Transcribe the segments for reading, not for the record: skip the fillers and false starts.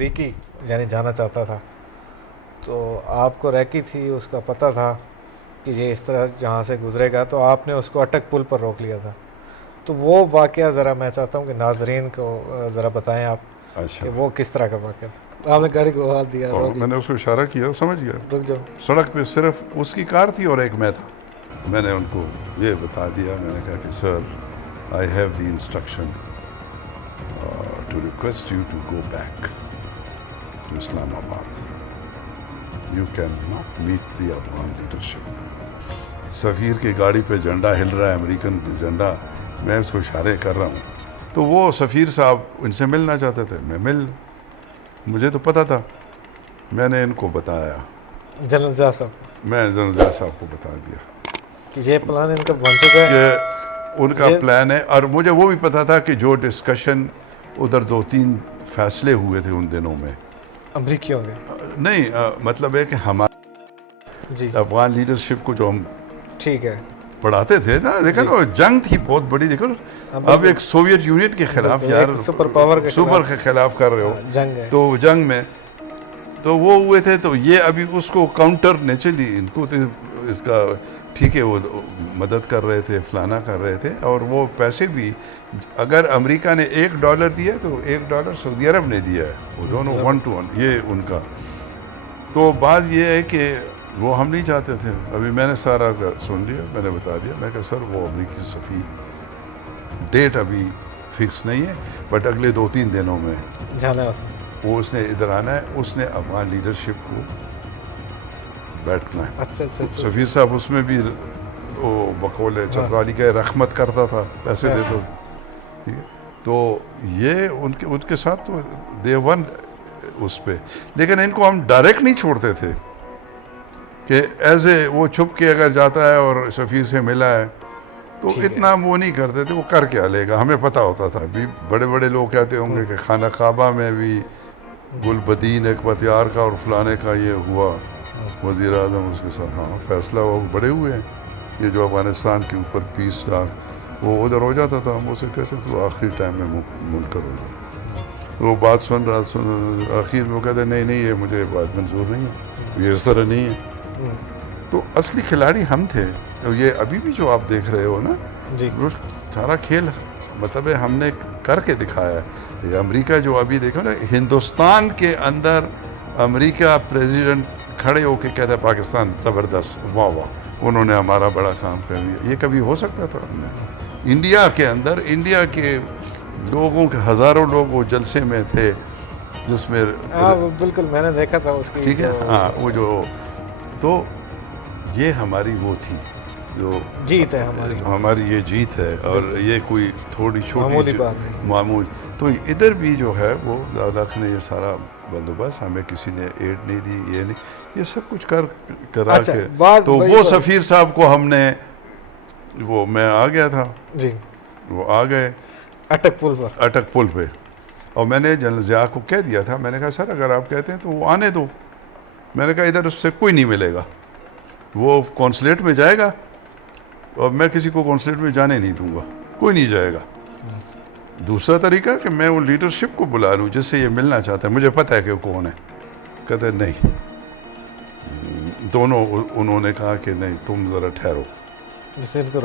امریکی یعنی جانا چاہتا تھا، تو آپ کو ریکی تھی، اس کا پتہ تھا کہ یہ اس طرح جہاں سے گزرے گا، تو آپ نے اس کو اٹک پل پر روک لیا تھا. تو وہ واقعہ ذرا میں چاہتا ہوں کہ ناظرین کو ذرا بتائیں آپ اچھا، کہ وہ کس طرح کا واقعہ تھا. آپ نے گاڑی کو آواز دیا، اور روک میں نے اس کو اشارہ کیا، سمجھ گیا. رک جاؤ. سڑک پہ صرف اس کی کار تھی اور ایک میں تھا. میں نے ان کو یہ بتا دیا، میں نے کہا کہ sir I have the instruction to request you to go back to Islamabad. You can not meet the Afghan leadership. سفیر کی گاڑی پہ جھنڈا ہل رہا ہے، امریکن جھنڈا، میں اس کو اشارے کر رہا ہوں. تو وہ سفیر صاحب ان سے ملنا چاہتے تھے، میں مجھے تو پتہ تھا. میں نے ان کو بتایا، جنرل ضیاء صاحب میں جنرل ضیاء صاحب کو بتا دیا کہ یہ پلان ان کا بن چکا ہے، کہ ان کا پلان ہے. اور مجھے وہ بھی پتا تھا کہ جو ڈسکشن ادھر 2-3 فیصلے ہوئے تھے ان دنوں میں، امریکی ہوں گے. نہیں مطلب ہے کہ ہمارے جی افغان لیڈرشپ کو جو ہم ٹھیک ہے. پڑھاتے تھے نا، دیکھو نا جنگ تھی بہت بڑی. دیکھو اب ایک سوویت یونین کے خلاف، یار سپر پاور کے سپر کے خلاف کر رہے ہو جنگ ہے. تو جنگ میں تو وہ ہوئے تھے. تو یہ ابھی اس کو کاؤنٹر نیچرلی ان کو تو اس کا ٹھیک ہے، وہ مدد کر رہے تھے، فلانا کر رہے تھے. اور وہ پیسے بھی اگر امریکہ نے $1 دیا تو $1 سعودی عرب نے دیا ہے، وہ دونوں 1 to 1 یہ ان کا. تو بات یہ ہے کہ وہ ہم نہیں چاہتے تھے. ابھی میں نے سارا سن لیا، میں نے بتا دیا. میں کہا سر وہ امریکی سفیر ڈیٹ ابھی فکس نہیں ہے، بٹ اگلے 2-3 دنوں میں جانا وہ اس نے ادھر آنا ہے. اس نے افغان لیڈرشپ کو بیٹھنا ہے. اچھا اچھا اچھا. سفیر صاحب اس میں بھی وہ بقول چترالی کا رحمت کرتا تھا، پیسے دیتا تھا. ٹھیک ہے، تو یہ ان کے ساتھ تو دے ون اس پہ. لیکن ان کو ہم ڈائریکٹ نہیں چھوڑتے تھے کہ ایز اے وہ چھپ کے اگر جاتا ہے اور سفیر سے ملا ہے تو اتنا وہ نہیں کرتے تھے. وہ کر کے لے گا، ہمیں پتہ ہوتا تھا. ابھی بڑے بڑے لوگ کہتے ہوں گے کہ خانہ کعبہ میں بھی گل بدین ایک پتیار کا اور فلانے کا یہ ہوا وزیر اعظم اس کے ساتھ. ہاں فیصلہ وہ بڑے ہوئے ہیں. یہ جو افغانستان کے اوپر پیس تھا وہ ادھر ہو جاتا تھا، ہم اسے کہتے تو آخری ٹائم میں منکر ہو جائے. وہ بات سن آخر میں وہ کہتے نہیں یہ مجھے بات منظور نہیں ہے، یہ اس طرح نہیں ہے. تو اصلی کھلاڑی ہم تھے. یہ ابھی بھی جو آپ دیکھ رہے ہو نا، وہ سارا کھیل مطلب ہے ہم نے کر کے دکھایا ہے. یہ امریکہ جو ابھی دیکھو نا، ہندوستان کے اندر امریکہ پریزیڈنٹ کھڑے ہو کے کہتا ہے پاکستان زبردست، واہ واہ انہوں نے ہمارا بڑا کام کر دیا. یہ کبھی ہو سکتا تھا؟ انڈیا کے اندر انڈیا کے لوگوں کے ہزاروں لوگ وہ جلسے میں تھے جس میں بالکل میں نے دیکھا تھا اس کی. ٹھیک ہے، ہاں وہ جو تو یہ ہماری وہ تھی جو جیت ہے ہماری یہ جیت ہے. اور یہ کوئی تھوڑی چھوٹی معمول. تو ادھر بھی جو ہے وہ لاکھ نے یہ سارا بندوبست، ہمیں کسی نے ایڈ نہیں دی، یہ نہیں، یہ سب کچھ کرا کے. تو وہ سفیر صاحب کو ہم نے وہ میں آ گیا تھا جی، وہ آ گئے اٹک پل پہ. اور میں نے جنرل ضیاء کو کہہ دیا تھا، میں نے کہا سر اگر آپ کہتے ہیں تو وہ آنے دو. میں نے کہا ادھر اس سے کوئی نہیں ملے گا، وہ کونسلیٹ میں جائے گا اور میں کسی کو کونسلیٹ میں جانے نہیں دوں گا، کوئی نہیں جائے گا. دوسرا طریقہ کہ میں ان لیڈرشپ کو بلا لوں جس سے یہ ملنا چاہتا ہے، مجھے پتہ ہے کہ وہ کون ہے. کہتے نہیں، دونوں انہوں نے کہا کہ نہیں تم ذرا ٹھہرو،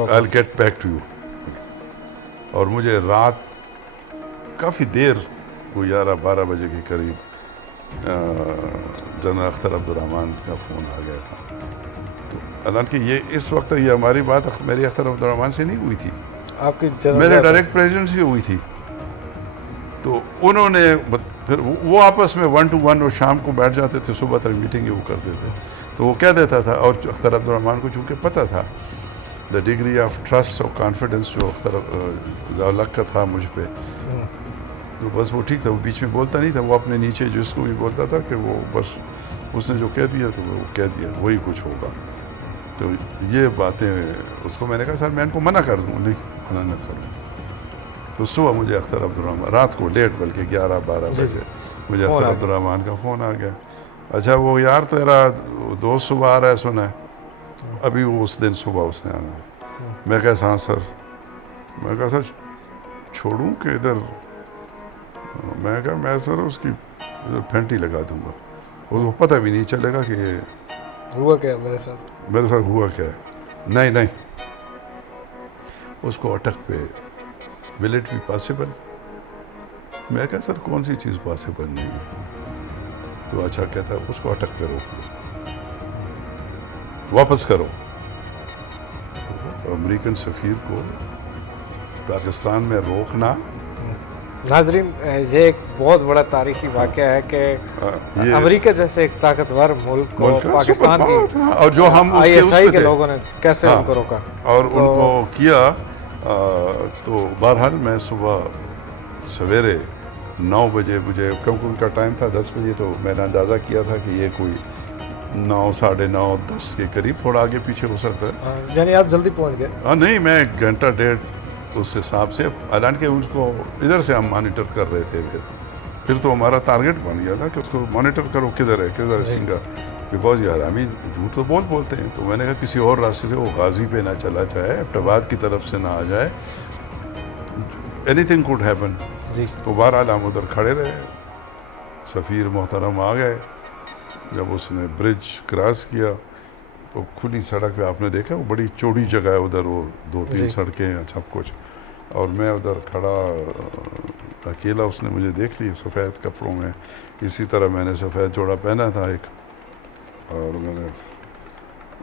I'll get back to you. اور مجھے رات کافی دیر کو 11-12 بجے کے قریب جنرل اختر عبدالرحمن کا فون آ گیا تھا. تو حالانکہ یہ اس وقت یہ ہماری بات میری اختر عبدالرحمن سے نہیں ہوئی تھی، آپ کی میرے ڈائریکٹ پریزیڈنٹ سے ہوئی تھی. تو انہوں نے پھر وہ آپس میں 1 to 1 اور شام کو بیٹھ جاتے تھے، صبح تک میٹنگیں وہ کرتے تھے. تو وہ کہہ دیتا تھا، اور اختر عبدالرحمن کو چونکہ پتہ تھا دا ڈگری آف ٹرسٹ اور کانفیڈنس جو اختر کا تھا مجھ پہ، تو بس وہ ٹھیک تھا. وہ بیچ میں بولتا نہیں تھا، وہ اپنے نیچے جس کو بھی بولتا تھا کہ وہ بس اس نے جو کہہ دیا تو وہ کہہ دیا، وہی کچھ ہوگا. تو یہ باتیں اس کو میں نے کہا سر میں ان کو منع کر دوں. نہیں منع نہ کروں. تو صبح مجھے اختر عبدالرحمن، رات کو لیٹ بلکہ 11-12 بجے مجھے اختر عبدالرحمن کا فون آ گیا. اچھا وہ یار تیرا دوست صبح آ رہا ہے سنا ہے؟ ابھی وہ اس دن صبح اس نے آنا ہے. میں کہا ہاں سر. میں کہا سر چھوڑوں کہ ادھر؟ میں کہا میں سر اس کی ادھر پھینٹی لگا دوں گا، اس کو پتہ بھی نہیں چلے گا کہ یہ ہوا کیا میرے ساتھ ہوا کیا ہے. نہیں اس کو اٹک پہ ول اٹ بی پاسبل. میں کہا سر کون سی چیز پاسبل نہیں ہے؟ تو اچھا کہتا ہے اس کو اٹک پہ روک لو، واپس کرو. امریکن سفیر کو پاکستان میں روکنا. ناظرین یہ ایک بہت بڑا تاریخی واقعہ ہے کہ امریکہ جیسے ایک طاقتور ملک کو پاکستان کی اور جو ہم اس کے ISI کے لوگوں نے کیسے ان کو روکا اور ان کو کیا. تو بہرحال میں صبح سویرے 9 بجے مجھے، کیونکہ ان کا ٹائم تھا 10 بجے، تو میں نے اندازہ کیا تھا کہ یہ کوئی 9 ساڑھے 9 10 کے قریب، تھوڑا آگے پیچھے ہو سکتا ہے. یعنی آپ جلدی پہنچ گئے؟ ہاں نہیں، میں 1 گھنٹہ 1.5 اس حساب سے، حالانکہ اس کو ادھر سے ہم مانیٹر کر رہے تھے. پھر تو ہمارا ٹارگیٹ بن گیا تھا کہ اس کو مانیٹر کرو کدھر ہے سنگا، بیکاز یار ہم جھوٹ تو بولتے ہیں. تو میں نے کہا کسی اور راستے سے وہ غازی پہ نہ چلا جائے، ایبٹ کی طرف سے نہ آ جائے، اینی تھنگ کوڈ ہیپن. جی. تو بہرحال ہم ادھر کھڑے رہے. سفیر محترم آ گئے. جب اس نے برج کراس کیا تو کھلی سڑک پہ، آپ نے دیکھا وہ بڑی چوڑی جگہ ہے ادھر، وہ 2-3 سڑکیں ہیں سب کچھ، اور میں ادھر کھڑا اکیلا. اس نے مجھے دیکھ لی سفید کپڑوں میں، اسی طرح میں نے سفید جوڑا پہنا تھا ایک، اور میں نے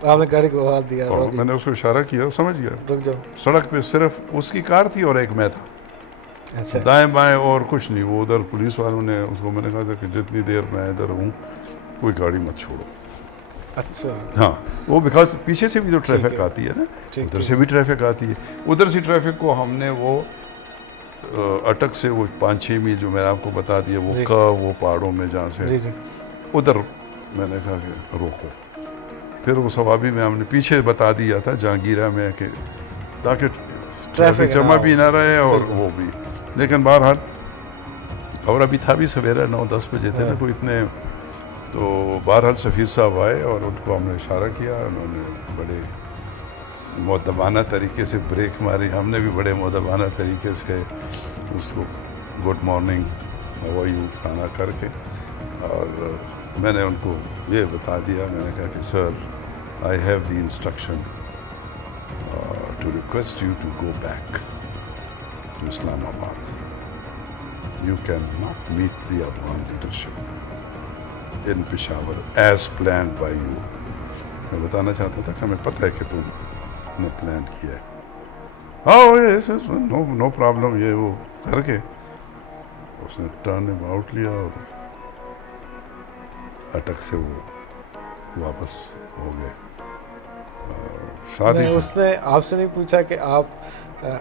آپ نے گاڑی کو ہاتھ دیا، اور میں نے اس کو اشارہ کیا، سمجھ گیا. رک جاؤ. سڑک پہ صرف اس کی کار تھی اور ایک میں تھا، دائیں بائیں اور کچھ نہیں. وہ ادھر پولیس والوں نے اس کو، میں نے کہا تھا کہ جتنی دیر میں ادھر ہوں کوئی گاڑی مت چھوڑو. اچھا. ہاں وہ بیکاز پیچھے سے بھی تو ٹریفک آتی ہے نا، ادھر سے بھی ٹریفک آتی ہے. ادھر سے ٹریفک کو ہم نے وہ اٹک سے وہ 5-6 میل جو میں نے آپ کو بتا دیا، وہ پہاڑوں میں جہاں سے ادھر میں نے کہا کہ روکو. پھر وہ سوابی میں ہم نے پیچھے بتا دیا تھا جہانگیرہ میں کہ تاکہ ٹریفک جمع بھی نہ رہے اور وہ بھی. لیکن بہرحال اور ابھی تھا بھی سویرے 9-10 بجے تھے نا کوئی اتنے. تو بہرحال سفیر صاحب آئے اور ان کو ہم نے اشارہ کیا، انہوں نے بڑے مؤدبانہ طریقے سے بریک ماری. ہم نے بھی بڑے مؤدبانہ طریقے سے اس کو good morning how are you کھانا کر کے، اور میں نے ان کو یہ بتا دیا. میں نے کہا کہ sir I have the instruction to request you to go back to Islamabad. You can not meet the Afghan leadership in Peshawar as planned by you. میں بتانا چاہتا تھا کہ ہمیں پتہ ہے کہ تم نے پلان کیا ہے. ہاں نو پرابلم. یہ وہ کر کے اس نے ٹرن اباؤٹ لیا اور اٹک سے وہ واپس ہو گئے. شادی اس نے آپ سے نہیں پوچھا کہ آپ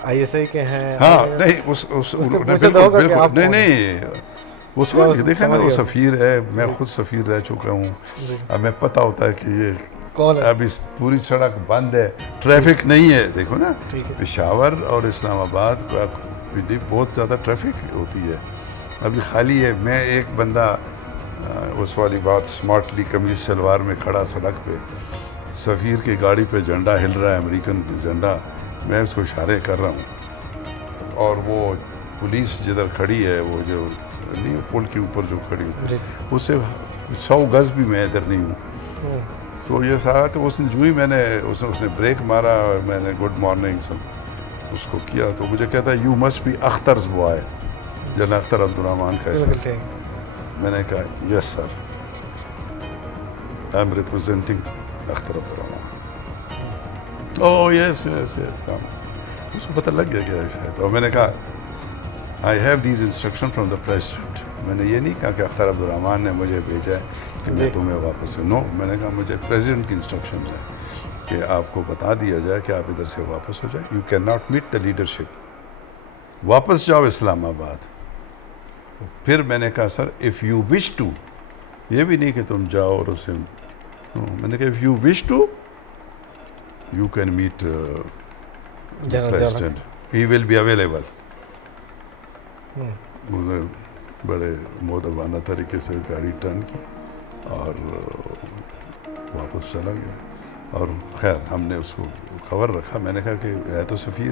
ISI کے ہیں؟ ہاں نہیں، بالکل نہیں. وہ سمجھ دیکھیں نا، وہ سفیر ہے، میں خود سفیر رہ چکا ہوں. اب میں پتہ ہوتا ہے کہ یہ کون ہے. اب اس پوری سڑک بند ہے، ٹریفک نہیں ہے. دیکھو نا پشاور اور اسلام آباد بہت زیادہ ٹریفک ہوتی ہے. ابھی خالی ہے. میں ایک بندہ اس والی بات سمارٹلی قمیض شلوار میں کھڑا سڑک پہ، سفیر کی گاڑی پہ جھنڈا ہل رہا ہے، امریکن جھنڈا، میں اس کو اشارے کر رہا ہوں. اور وہ پولیس جدھر کھڑی ہے، وہ جو نہیں پل کے اوپر جو کھڑی ہوتی ہے، اس سے 100 گز بھی میں ادھر نہیں ہوں. سو یہ سارا تو اس نے جو ہی میں نے اس نے بریک مارا اور میں نے گڈ مارننگ سب اس کو کیا، تو مجھے کہتا ہے you must be Akhtar's boy, general Akhtar Abdur Rahman کا. میں نے کہا yes sir, I am representing Akhtar Abdur Rahman. او یس یس یس. اس کو پتہ لگ گیا کیا ایسا ہے. تو میں نے کہا I have these instruction from the president. میں نے یہ نہیں کہا کہ اختر عبد الرحمان نے مجھے بھیجا ہے کہ میں تمہیں واپس. نو، میں نے کہا مجھے پریزیڈنٹ کی انسٹرکشن ہے کہ آپ کو بتا دیا جائے کہ آپ ادھر سے واپس ہو جائیں. You can not meet the leadership. واپس جاؤ اسلام آباد. پھر میں نے کہا sir if you wish to, یہ بھی نہیں کہ تم جاؤ اور اسے، میں نے کہا if you wish to you can meet president, he will be available. بڑے مؤدبانہ طریقے سے گاڑی ٹرن کی اور واپس چلا گیا. اور خیر ہم نے اس کو خبر رکھا. میں نے کہا کہ ہے تو سفیر،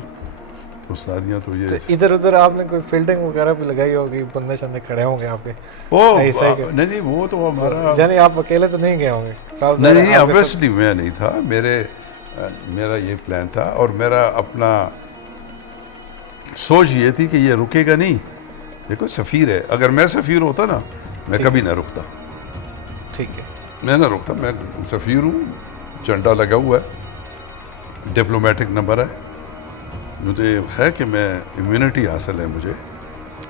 استادیاں تو یہ ادھر ادھر آپ نے کوئی فیلڈنگ وغیرہ بھی لگائی ہوگی, بندے شندے کھڑے ہوں گے آپ کے؟ نہیں وہ تو ہمارا یعنی آپ اکیلے تو نہیں گئے ہوں گے؟ نہیں obviously میں نہیں تھا, میرا یہ پلان تھا, اور میرا اپنا سوچ یہ تھی کہ یہ رکے گا نہیں. دیکھو سفیر ہے, اگر میں سفیر ہوتا نا میں کبھی نہ رکتا. ٹھیک ہے, میں نہ رکتا, میں سفیر ہوں, جھنڈا لگا ہوا ہے, ڈپلومیٹک نمبر ہے, مجھے ہے کہ میں امیونٹی حاصل ہے مجھے.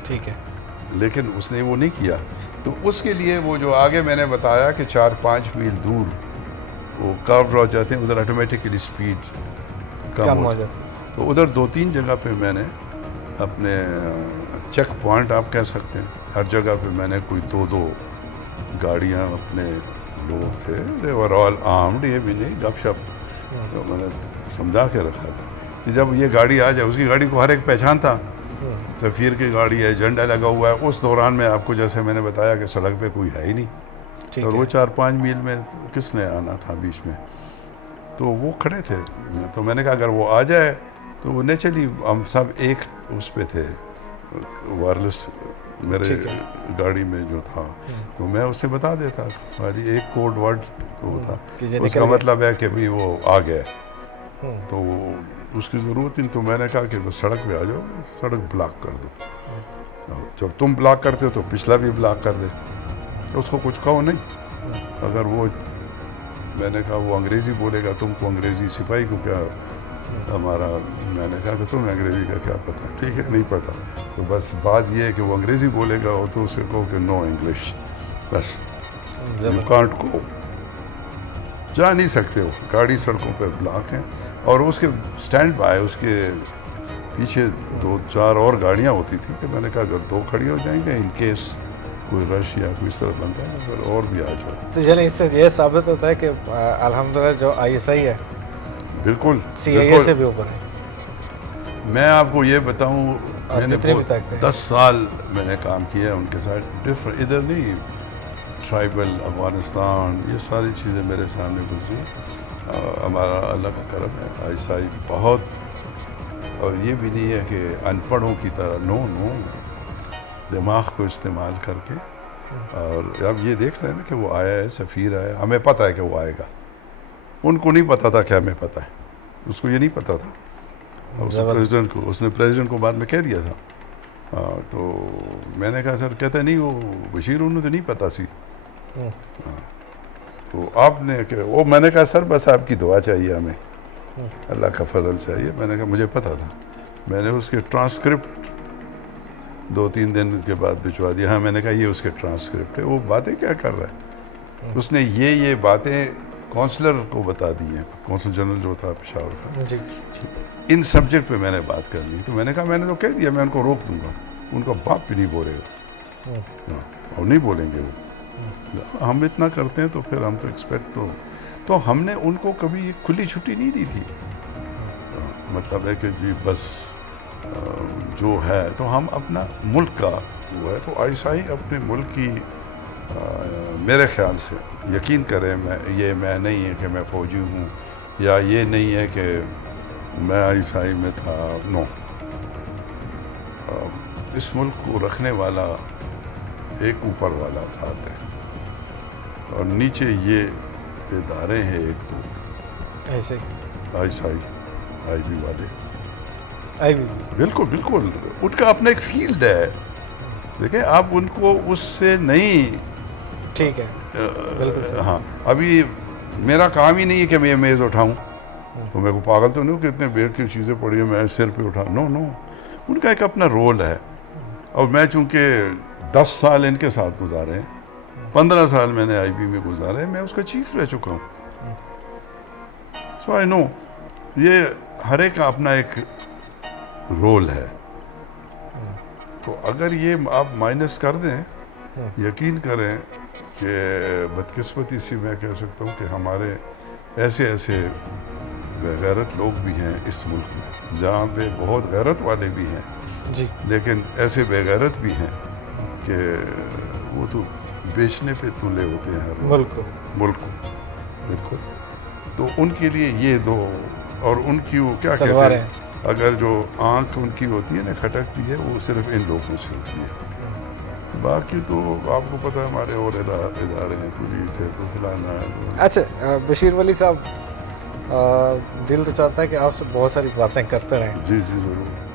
ٹھیک ہے, لیکن اس نے وہ نہیں کیا. تو اس کے لیے وہ جو آگے میں نے بتایا کہ 4-5 میل دور وہ کارو راؤ جاتے ہیں, ادھر آٹومیٹکلی اسپیڈ کم ہو جاتی. تو ادھر 2-3 جگہ پہ میں نے اپنے چیک پوائنٹ آپ کہہ سکتے ہیں, ہر جگہ پہ میں نے کوئی 2 گاڑیاں, اپنے لوگ تھے, they were all armed, یہ بھی نہیں گپ شپ, تو میں نے سمجھا کے رکھا تھا کہ جب یہ گاڑی آ جائے, اس کی گاڑی کو ہر ایک پہچانتا, سفیر کی گاڑی ہے, جھنڈا لگا ہوا ہے. اس دوران میں آپ کو جیسے میں نے بتایا کہ سڑک پہ کوئی ہے ہی نہیں, اور وہ 4-5 میل میں کس نے آنا تھا بیچ میں, تو وہ کھڑے تھے. تو میں نے کہا اگر وہ آ جائے تو وہ نیچرلی ہم سب ایک اس پہ تھے, وائرلیس میرے گاڑی میں جو تھا, تو میں اسے بتا دیتا, خالی ایک کوڈ ورڈ وہ تھا, اس کا مطلب ہے کہ بھی وہ آ گئے. تو اس کی ضرورت نہیں, تو میں نے کہا کہ بس سڑک پہ آ جاؤ, سڑک بلاک کر دو. جب تم بلاک کرتے ہو تو پچھلا بھی بلاک کر دے, اس کو کچھ کہو نہیں. اگر وہ, میں نے کہا وہ انگریزی بولے گا, تم کو انگریزی سپاہی کو کیا ہمارا, میں نے کہا کہ تمہیں انگریزی کا کیا پتہ, ٹھیک ہے نہیں پتہ, تو بس بات یہ ہے کہ وہ انگریزی بولے گا, اور تو اسے کہو کہ نو انگلش, بس یو کانٹ گو, جا نہیں سکتے ہو, گاڑی سڑکوں پہ بلاک ہیں. اور اس کے سٹینڈ بائی, اس کے پیچھے 2-4 اور گاڑیاں ہوتی تھیں, کہ میں نے کہا اگر 2 کھڑی ہو جائیں گے ان کیس کوئی رش یا کوئی اس طرح بنتا ہے, اگر اور بھی آ جاؤ. تو یعنی اس سے یہ ثابت ہوتا ہے کہ الحمدللہ جو ISI ہے بالکل CIA سے بھی اوپر ہے. میں آپ کو یہ بتاؤں, میں نے 10 سال میں نے کام کیا ان کے ساتھ, ڈفرنٹ, ادھر نہیں, ٹرائبل افغانستان, یہ ساری چیزیں میرے سامنے گزری. ہمارا اللہ کا کرم ہے, ISI بہت, اور یہ بھی نہیں ہے کہ ان پڑھوں کی طرح, نو, دماغ کو استعمال کر کے. اور اب یہ دیکھ رہے ہیں نا کہ وہ آیا ہے, سفیر آیا, ہمیں پتہ ہے کہ وہ آئے گا, ان کو نہیں پتا تھا کہ ہمیں پتہ ہے, اس کو یہ نہیں پتا تھا. اس نے پریزیڈنٹ کو بعد میں کہہ دیا تھا. تو میں نے کہا سر, کہتا نہیں وہ بشیر انہوں تو نہیں پتا سی. تو آپ نے کہ وہ, میں نے کہا سر بس آپ کی دعا چاہیے ہمیں, اللہ کا فضل چاہیے. میں نے کہا مجھے پتا تھا, میں نے اس کے ٹرانسکرپٹ 2-3 دن کے بعد بھجوا دیا. ہاں, میں نے کہا یہ اس کے ٹرانسکرپٹ ہے, وہ باتیں کیا کر رہا ہے. اس نے یہ باتیں کونسلر کو بتا دی ہیں, کونسل جنرل جو تھا پشاور کا, ان سبجیکٹ پہ میں نے بات کرنی. تو میں نے کہا میں نے تو کہہ دیا, میں ان کو روک دوں گا, ان کا باپ بھی نہیں بولے گا, اور نہیں بولیں گے وہ. ہم اتنا کرتے ہیں تو پھر ہم تو ایکسپیکٹ, تو ہم نے ان کو کبھی یہ کھلی چھٹی نہیں دی تھی. مطلب ہے کہ جی بس جو ہے, تو ہم اپنا ملک کا وہ ہے, تو ISI اپنے ملک کی, میرے خیال سے یقین کریں, میں نہیں ہے کہ میں فوجی ہوں, یا یہ نہیں ہے کہ میں ISI میں تھا, نو. اس ملک کو رکھنے والا ایک اوپر والا ساتھ ہے, اور نیچے یہ ادارے ہیں ایک تو ایسے ISI, IB والے, بالکل ان کا اپنا ایک فیلڈ ہے. دیکھیں آپ ان کو اس سے نہیں, ٹھیک ہے, بالکل. ہاں, ابھی میرا کام ہی نہیں ہے کہ میں یہ میز اٹھاؤں, تو میں کو پاگل تو نہیں ہوں کہ اتنے بیر کی چیزیں پڑی ہیں میں سر پہ اٹھاؤں, نو. ان کا ایک اپنا رول ہے, اور میں چونکہ 10 سال ان کے ساتھ گزارے ہیں, 15 سال میں نے IB میں گزارے, میں اس کا چیف رہ چکا ہوں. سو آئی نو, یہ ہر ایک کا اپنا ایک رول ہے. تو اگر یہ آپ مائنس کر دیں, یقین کریں کہ بدقسمتی سے میں کہہ سکتا ہوں کہ ہمارے ایسے بغیرت لوگ بھی ہیں اس ملک میں, جہاں پہ بہت غیرت والے بھی ہیں, لیکن ایسے بغیرت بھی ہیں کہ وہ تو بیچنے پہ تلے ہوتے ہیں ہر ملک کو. بالکل. تو ان کے لیے یہ دو, اور ان کی وہ کیا کہتے ہیں, اگر جو آنکھ ان کی ہوتی ہے نا کھٹکتی ہے وہ صرف ان لوگوں سے ہوتی ہے، باقی تو آپ کو پتہ ہے ہمارے اور ادارے ہیں، پولیس ہے تو فلانا ہے تو اچھا بشیر ولی صاحب، دل تو چاہتا ہے کہ آپ سے بہت ساری باتیں کرتے رہیں، جی جی ضرور.